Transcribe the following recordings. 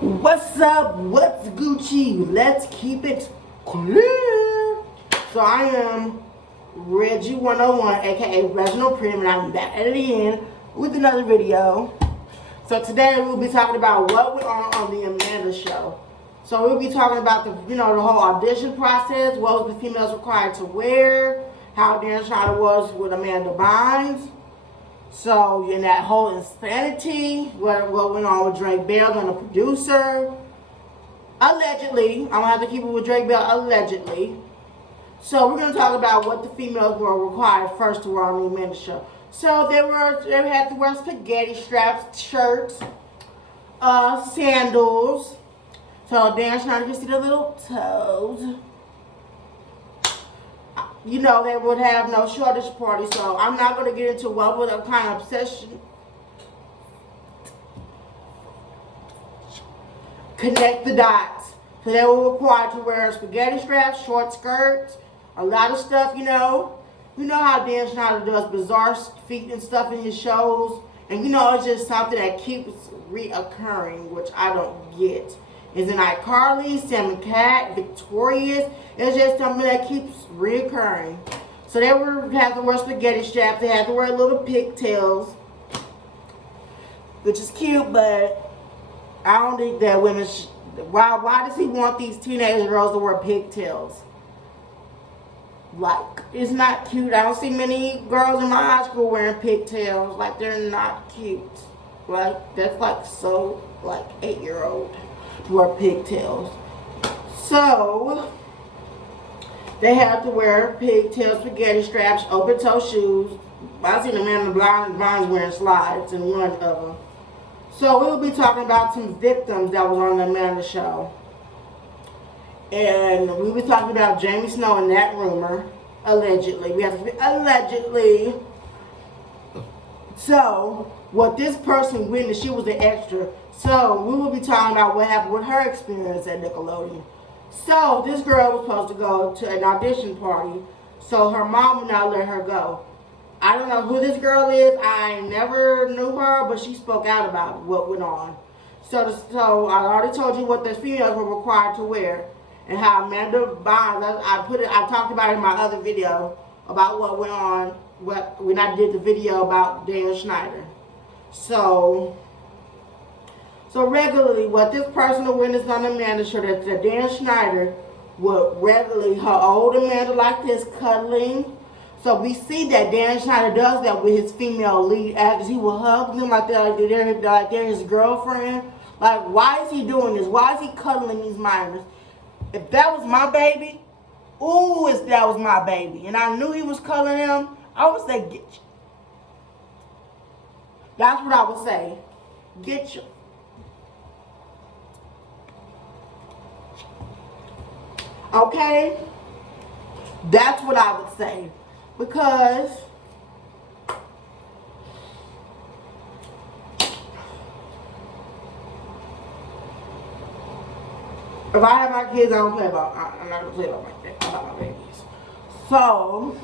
What's up? What's Gucci? Let's keep it clear. So I am Reggie 101, aka Reginald Prim, and I'm back at it again with another video. So today we'll be talking about what went on the Amanda show. So we'll be talking about the whole audition process, what was the females required to wear, how Dan Schneider was with Amanda Bynes. So, in that whole insanity, what went on with Drake Bell and the producer. Allegedly, I'm going to have to keep it with Drake Bell, allegedly. So, we're going to talk about what the females were required first to wear on the Amanda show. So, they had to wear spaghetti straps, shirts, sandals. So, Dan Schneider can see the little toes. You know, they would have no shortage party, so I'm not going to get into what was a kind of obsession. Connect the dots. So they were required to wear spaghetti straps, short skirts, a lot of stuff, you know. You know how Dan Schneider does bazaar feet and stuff in his shows. And you know, it's just something that keeps reoccurring, which I don't get. Is it iCarly, Sam Cat, Victorious? It's just something that keeps reoccurring. So they had to wear spaghetti straps. They had to wear little pigtails, which is cute, but I don't think that women. Why does he want these teenage girls to wear pigtails? Like, it's not cute. I don't see many girls in my high school wearing pigtails. Like, they're not cute. Like, that's like so, like, 8-year-old. Wear pigtails. So they have to wear pigtails, spaghetti straps, open toe shoes. I seen Amanda Bynes wearing slides in one of them. So we'll be talking about some victims that was on the Amanda show. And we'll be talking about Jamie Snow and that rumor. Allegedly. We have to be allegedly. So what this person witnessed, she was an extra. So we will be talking about what happened with her experience at Nickelodeon. So this girl was supposed to go to an audition party. So her mom would not let her go. I don't know who this girl is. I never knew her, but she spoke out about what went on. So I already told you what the females were required to wear, and how Amanda Bynes. I talked about it in my other video about what went on when I did the video about Dan Schneider. So regularly, what this person who witnessed on Amanda show that Dan Schneider would regularly hold Amanda like this, cuddling. So we see that Dan Schneider does that with his female lead actors. He will hug them like they're his girlfriend. Like, why is he doing this? Why is he cuddling these minors? If that was my baby, if that was my baby, and I knew he was cuddling him, I would say, get you. That's what I would say. Get you. Okay? That's what I would say. Because if I have my kids, I'm not gonna play about my babies. So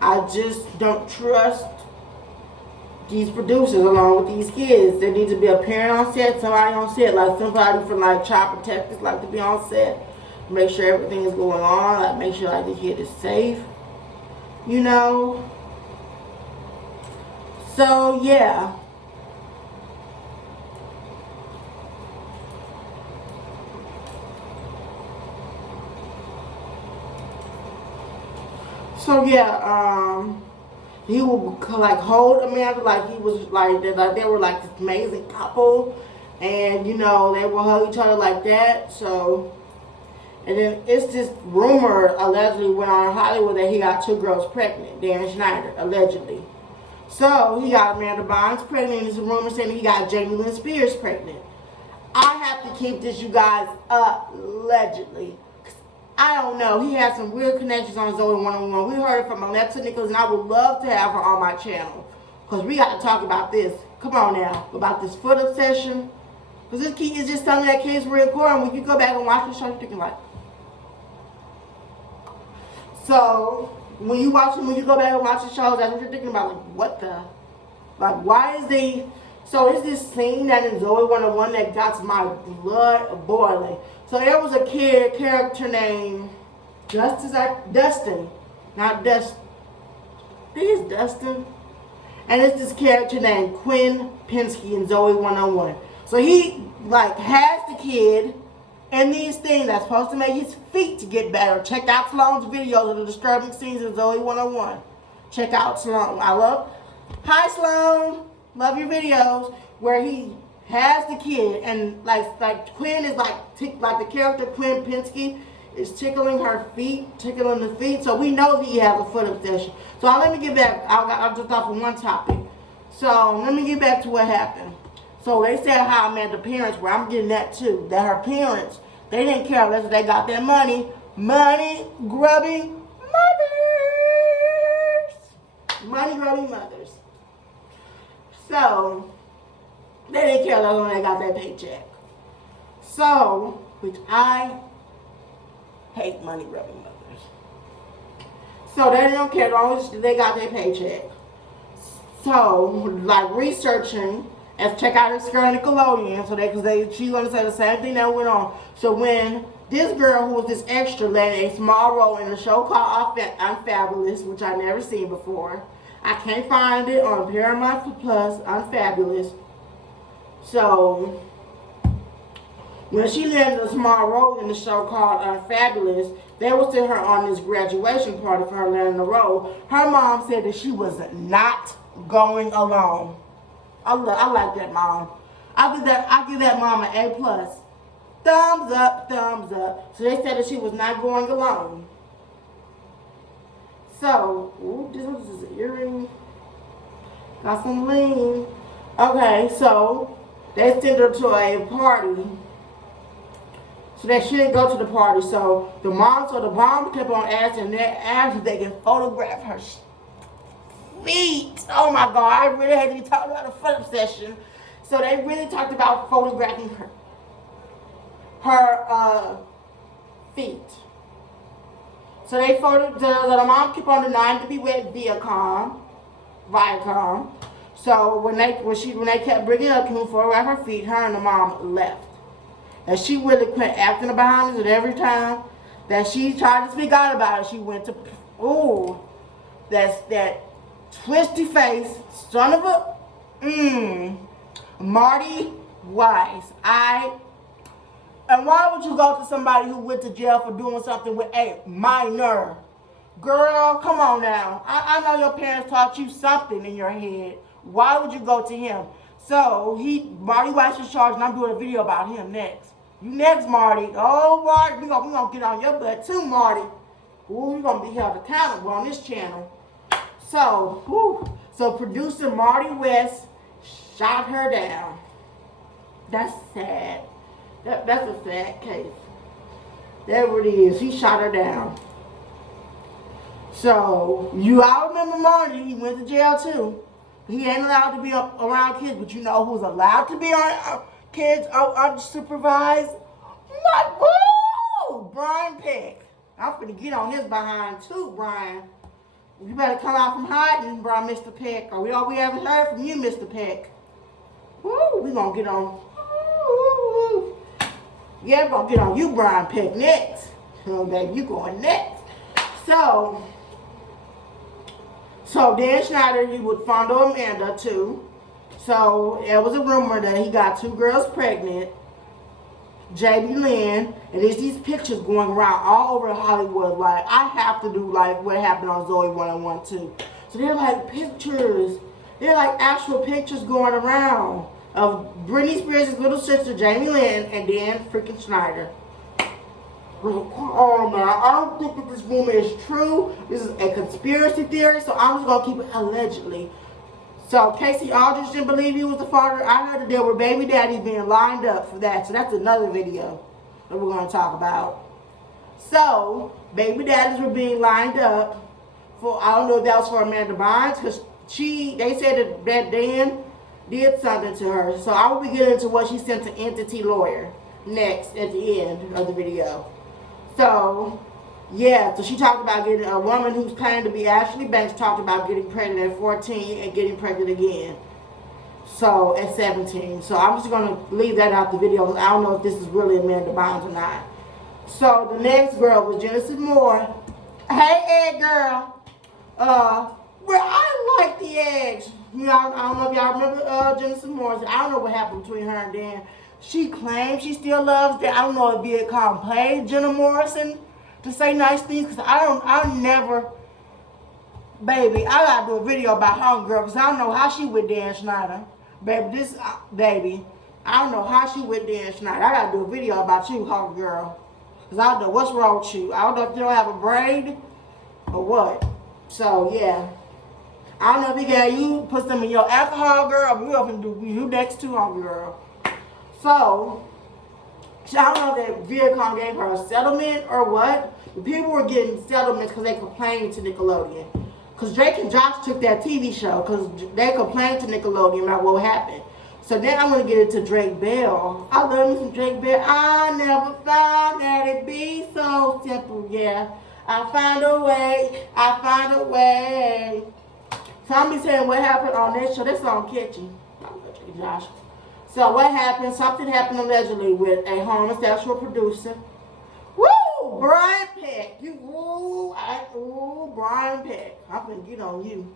I just don't trust these producers along with these kids. There needs to be a parent on set, somebody on set, like somebody from like child protectors like to be on set. Make sure everything is going on, like make sure like the kid is safe. You know? So yeah. So yeah, he would like hold Amanda like he was like they were like this amazing couple, and you know they would hug each other like that. So, and then it's this rumor allegedly went on in Hollywood that he got 2 girls pregnant. Dan Schneider allegedly. So he got Amanda Bynes pregnant. There's a rumor saying he got Jamie Lynn Spears pregnant. I have to keep this, you guys, allegedly. I don't know. He has some weird connections on Zoe 101. We heard it from Alexa Nichols, and I would love to have her on my channel. Because we got to talk about this. Come on now. About this foot obsession. Because this kid is just something that kids record. And when you go back and watch the show, you're thinking like. So, when you go back and watch the shows, that's what you're thinking about. Like, what the? Like, why is they So it's this scene that in Zoe 101 that got my blood boiling. So there was a character named Dustin, not Dust. I think it's Dustin. And it's this character named Quinn Pinsky in Zoe 101. So he like has the kid and these things that's supposed to make his feet to get better. Check out Sloan's videos of the disturbing scenes in Zoe 101. Check out Sloan. Hi Sloan, love your videos where he has the kid and like Quinn is like the character Quinn Pinsky is tickling the feet. So we know that he has a foot obsession. So let me get back. I'll just off on one topic. So let me get back to what happened. So they said how Amanda's parents were. I'm getting that too. That her parents, they didn't care unless they got their money grubbing mothers. So they didn't care unless when they got their paycheck. So, which I hate money grubbing mothers. So they don't care as long as they got their paycheck. So, like researching, and check out this girl Nickelodeon, so she's gonna say the same thing that went on. So when this girl who was this extra landed a small role in a show called Unfabulous, which I never seen before. I can't find it on Paramount Plus, Unfabulous. So when she landed a small role in the show called Unfabulous, they were sending her on this graduation party for her landing the role. Her mom said that she was not going alone. I like that mom. I give that mom an A+. Thumbs up, thumbs up. So they said that she was not going alone. So, this is an earring. Got some lean. Okay, so they sent her to a party. So that she didn't go to the party. So the mom kept on asking if they can photograph her feet. Oh my God, I really had to be talking about a foot obsession. So they really talked about photographing her feet. So they the mom kept on denying to be with Viacom. So when they kept bringing up to photograph her feet, her and the mom left. And she really quit acting behind us, and every time that she tried to speak out about it, she went to, that's that twisty face, son of a, Marty Wise. And why would you go to somebody who went to jail for doing something with a minor? Girl, come on now. I know your parents taught you something in your head. Why would you go to him? So, Marty Weiss is charged, and I'm doing a video about him next. You next, Marty. Oh, Marty, we gonna get on your butt too, Marty. Ooh, you're gonna be held accountable on this channel. So, producer Marty West shot her down. That's sad. That's a sad case. There it is. He shot her down. So, you all remember Marty. He went to jail too. He ain't allowed to be around kids, but you know who's allowed to be on kids unsupervised? Brian Peck. I'm finna get on his behind too, Brian. You better come out from hiding, Mr. Peck. Or we haven't heard from you, Mr. Peck. Woo, we gonna get on. Yeah, we're gonna get on you, Brian Peck, next. Oh, baby, you going next. So Dan Schneider, he would fondle Amanda too. So there was a rumor that he got 2 girls pregnant, JB Lynn, and there's these pictures going around all over Hollywood. Like, I have to do like what happened on Zoe 101 too. So they're like pictures. They're like actual pictures going around of Britney Spears' little sister, Jamie Lynn, and Dan freaking Schneider. Oh man, I don't think that this rumor is true. This is a conspiracy theory, so I'm just gonna keep it allegedly. So Casey Aldridge didn't believe he was the father. I heard that there were baby daddies being lined up for that. So that's another video that we're gonna talk about. So baby daddies were being lined up for, I don't know if that was for Amanda Bynes, because they said that Dan did something to her. So I will be getting into what she sent to Entity Lawyer next at the end of the video. So, yeah, so she talked about getting a woman who's claimed to be Ashley Banks talked about getting pregnant at 14 and getting pregnant again. So at 17. So I'm just gonna leave that out the video. I don't know if this is really Amanda Bynes or not. So the next girl was Genesis Moore. Hey, egg girl. Well, I like the eggs. You know, I don't know if y'all remember Genesis Moore. I don't know what happened between her and Dan. She claims she still loves Dan. I don't know if Viacom paid Jenna Morrison to say nice things, because I never, baby, I gotta do a video about homegirl, because I don't know how she with Dan Schneider. Baby, I don't know how she with Dan Schneider. I gotta do a video about you, homegirl. Because I don't know what's wrong with you. I don't know if you don't have a braid or what. So, yeah. I don't know if he got you put some in your alcohol, girl, but we gonna do you next to homegirl. So, I don't know if Viacom gave her a settlement or what. The people were getting settlements because they complained to Nickelodeon. Because Drake and Josh took that TV show because they complained to Nickelodeon about what happened. So then I'm going to get into Drake Bell. I love me some Drake Bell. I never found that it be so simple, yeah. I find a way, I find a way. So I'm be saying what happened on this show. This song catchy. Josh. So what happened? Something happened allegedly with a homosexual producer. Woo! Brian Peck. Brian Peck. I'm finna get on you.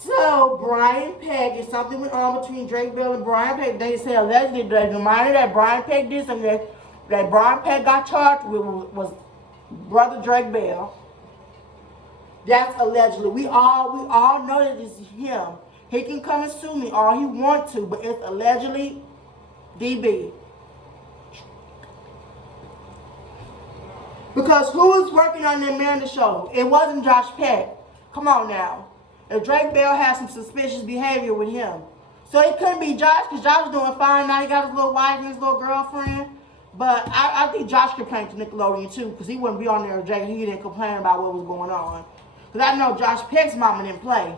So Brian Peck, if something went on between Drake Bell and Brian Peck, they say allegedly they reminded that Brian Peck did something that Brian Peck got charged with was brother Drake Bell. That's allegedly. We all know that it's him. He can come and sue me all he wants to, but it's allegedly DB. Because who was working on the Amanda show? It wasn't Josh Peck. Come on now. And Drake Bell had some suspicious behavior with him. So it couldn't be Josh, because Josh is doing fine now. He got his little wife and his little girlfriend. But I think Josh complained to Nickelodeon too, because he wouldn't be on there with Drake. He didn't complain about what was going on. Because I know Josh Peck's mama didn't play.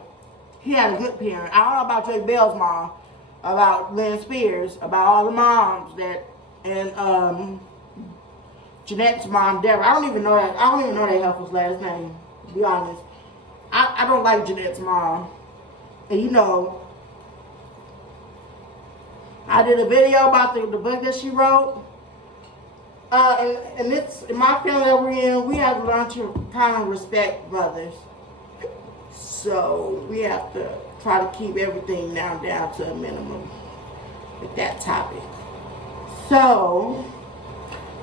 He had a good parent. I don't know about Drake Bell's mom, about Lynn Spears, about all the moms that, and Jeanette's mom, Deborah. I don't even know that heifer's last name, to be honest. I don't like Jeanette's mom. And you know, I did a video about the book that she wrote. And it's, in my family that we're in, we have to learn to kind of respect brothers. So we have to try to keep everything down to a minimum with that topic. So,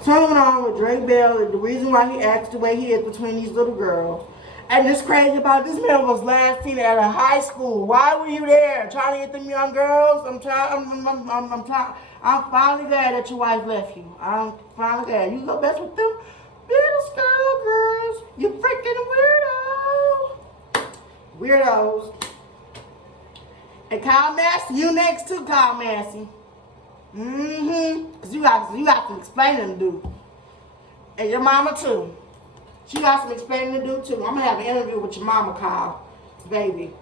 something went on with Drake Bell, and the reason why he acts the way he is between these little girls. And it's crazy about this man was last seen at a high school. Why were you there? Trying to get them young girls? I'm finally glad that your wife left you. I'm finally glad. You go best with them little girls. You freaking weirdos. And Kyle Massey, you next too, Kyle Massey. Because you got some explaining to do. And your mama too. She got some explaining to do too. I'm going to have an interview with your mama, Kyle. Baby.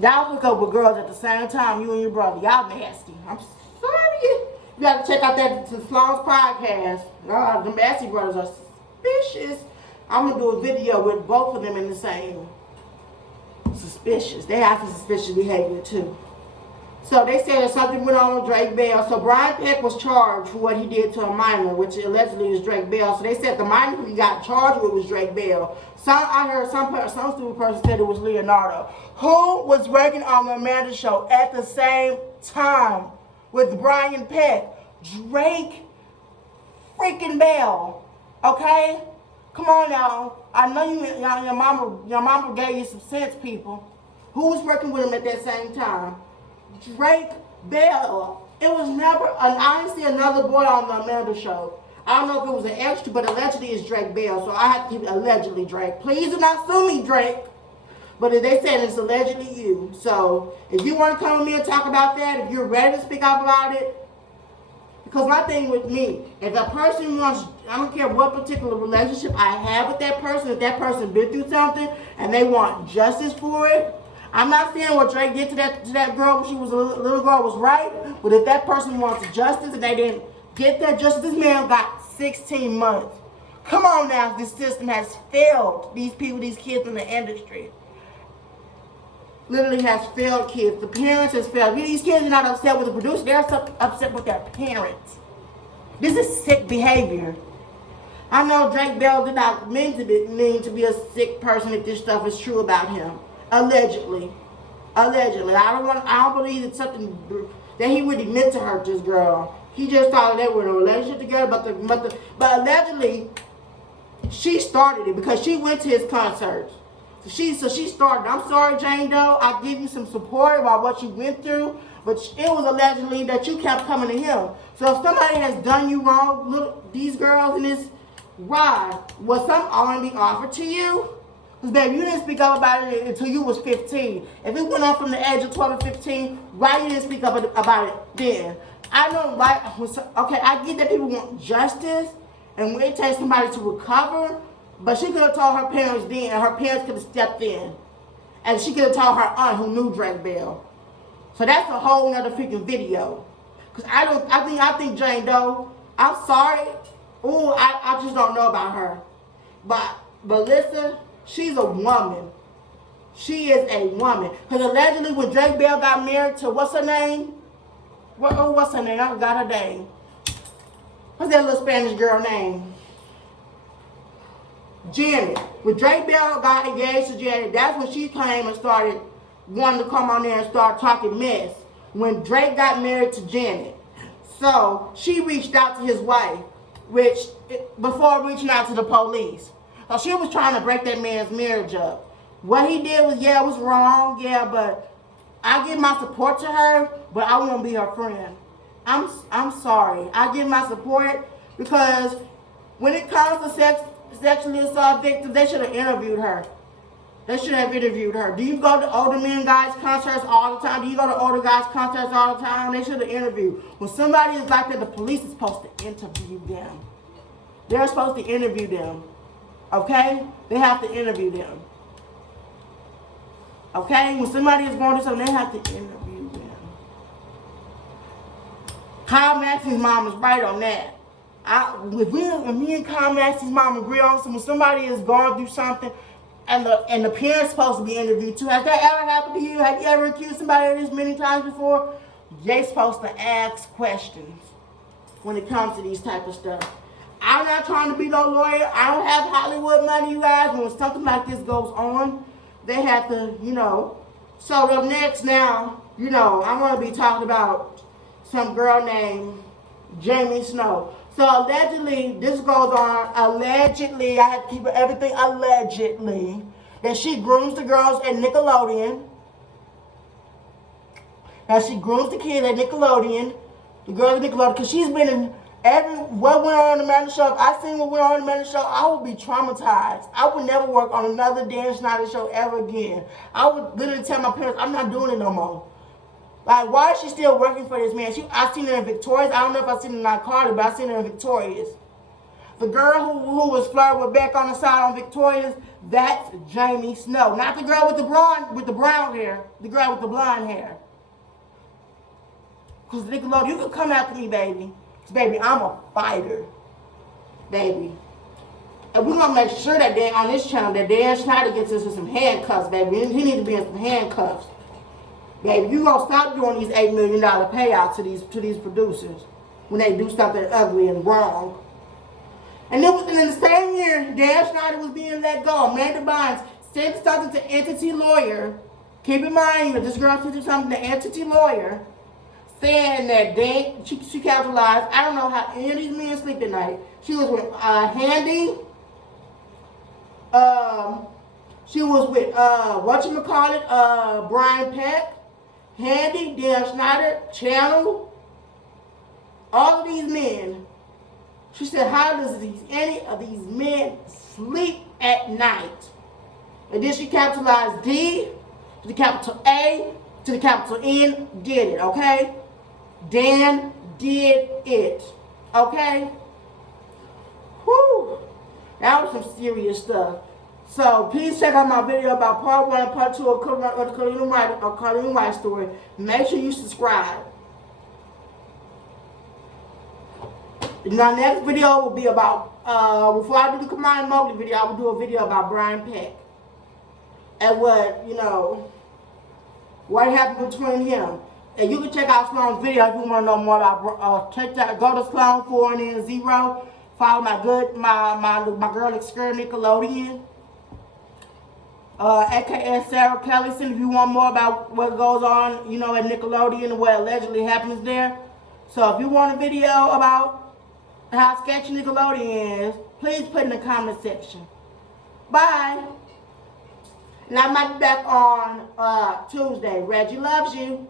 Y'all hook up with girls at the same time, you and your brother. Y'all nasty. I'm sorry. You got to check out that Sloan's podcast. The Massey brothers are suspicious. I'm going to do a video with both of them in the same. Suspicious. They have some suspicious behavior too. So they said that something went on with Drake Bell. So Brian Peck was charged for what he did to a minor, which allegedly is Drake Bell. So they said the minor who he got charged with was Drake Bell. I heard some stupid person said it was Leonardo. Who was working on the Amanda show at the same time with Brian Peck? Drake freaking Bell. Okay? Come on now. I know your mama gave you some sense, people. Who was working with him at that same time? Drake Bell. It was never, I didn't see another boy on the Amanda show. I don't know if it was an extra, but allegedly it's Drake Bell, so I have to keep it allegedly Drake. Please do not sue me, Drake. But if they said it's allegedly you. So if you want to come with me and talk about that, if you're ready to speak up about it, because my thing with me, if a person wants, I don't care what particular relationship I have with that person, if that person been through something and they want justice for it, I'm not saying what Drake did to that girl when she was a little girl was right, but if that person wants justice and they didn't get that justice, this man got 16 months. Come on now, this system has failed these people, these kids in the industry. literally has failed kids. The parents has failed. These kids are not upset with the producer. They're upset with their parents. This is sick behavior. I know Drake Bell did not mean to be a sick person if this stuff is true about him. Allegedly. Allegedly. I don't believe it's something that he really meant to hurt this girl. He just thought they were in a relationship together, but allegedly she started it because she went to his concerts. So she started. I'm sorry, Jane Doe. I give you some support about what you went through, but it was allegedly that you kept coming to him. So if somebody has done you wrong, look, these girls in this ride, was some honor be offered to you? Because baby, you didn't speak up about it until you was 15. If it went on from the age of 12 to 15, why you didn't speak up about it then? I know, right? Okay, I get that people want justice, and it takes somebody to recover. But she could have told her parents then, and her parents could have stepped in. And she could have told her aunt who knew Drake Bell. So that's a whole nother freaking video. Because I think Jane Doe, I'm sorry. Ooh, I just don't know about her. But listen, she's a woman. She is a woman. Because allegedly when Drake Bell got married to, what's her name? What's her name? I forgot her name. What's that little Spanish girl name? Janet. When Drake Bell got engaged to Janet, that's when she came and started wanting to come on there and start talking mess. When Drake got married to Janet. So she reached out to his wife, before reaching out to the police. So she was trying to break that man's marriage up. What he did was, it was wrong, but I give my support to her, but I won't be her friend. I'm sorry. I give my support because when it comes to sexually assault victims, they should have interviewed her. They should have interviewed her. Do you go to older men guys' concerts all the time? Do you go to older guys' concerts all the time? They should have interviewed. When somebody is like that, the police is supposed to interview them. They're supposed to interview them. Okay? They have to interview them. Okay? When somebody is going to do something, they have to interview them. Kyle Maxey's mom is right on that. If me and Kyle Maxey's mom agree on something, when somebody is going through something, and the parents supposed to be interviewed too. Has that ever happened to you? Have you ever accused somebody of this many times before? They're supposed to ask questions when it comes to these type of stuff. I'm not trying to be no lawyer. I don't have Hollywood money, you guys. When something like this goes on, they have to, So the next now, I'm going to be talking about some girl named Jamie Snow. So allegedly, this goes on, allegedly, I have to keep everything allegedly, that she grooms the girls at Nickelodeon. Now she grooms the kids at Nickelodeon, the girls at Nickelodeon, because she's been in what went on in the Amanda show. If I seen what went on in the Amanda show, I would be traumatized. I would never work on another Dan Schneider show ever again. I would literally tell my parents, I'm not doing it no more. Like, why is she still working for this man? I seen her in Victorious. I don't know if I seen her in iCarly, but I seen her in Victorious. The girl who was flirting with Beck on the side on Victorious, that's Jamie Snow. Not the girl with the brown hair. The girl with the blonde hair. Because Nickelodeon, you can come after me, baby. Because, baby, I'm a fighter. Baby. And we're going to make sure that on this channel that Dan Schneider gets into some handcuffs, baby. He needs to be in some handcuffs. Baby, you gonna stop doing these $8 million payouts to these producers when they do something ugly and wrong. And then in the same year, Dan Schneider was being let go. Amanda Bynes said something to Entity Lawyer. Keep in mind, this girl said something to Entity Lawyer, saying that she capitalized. I don't know how any of these men sleep at night. She was with Handy. She was with Brian Peck. Handy, Dan Schneider, Channel, all of these men. She said, how does any of these men sleep at night? And then she capitalized D to the capital A to the capital N, did it, okay? Dan did it, okay? Whew, that was some serious stuff. So please check out my video about part 1 and part 2 of Colleen White story. Make sure you subscribe. Now next video will be about, before I do the Kamani Mobley video, I will do a video about Brian Peck. And what, what happened between him. And you can check out Sloan's video if you want to know more about. Check that. Go to Sloan 4 and then 0. Follow my girl Excursion Nickelodeon, aka Sarah Kellison. If you want more about what goes on, you know, at Nickelodeon and what allegedly happens there. So if you want a video about how sketchy Nickelodeon is, please put in the comment section. Bye. And I might be back on Tuesday. Reggie loves you.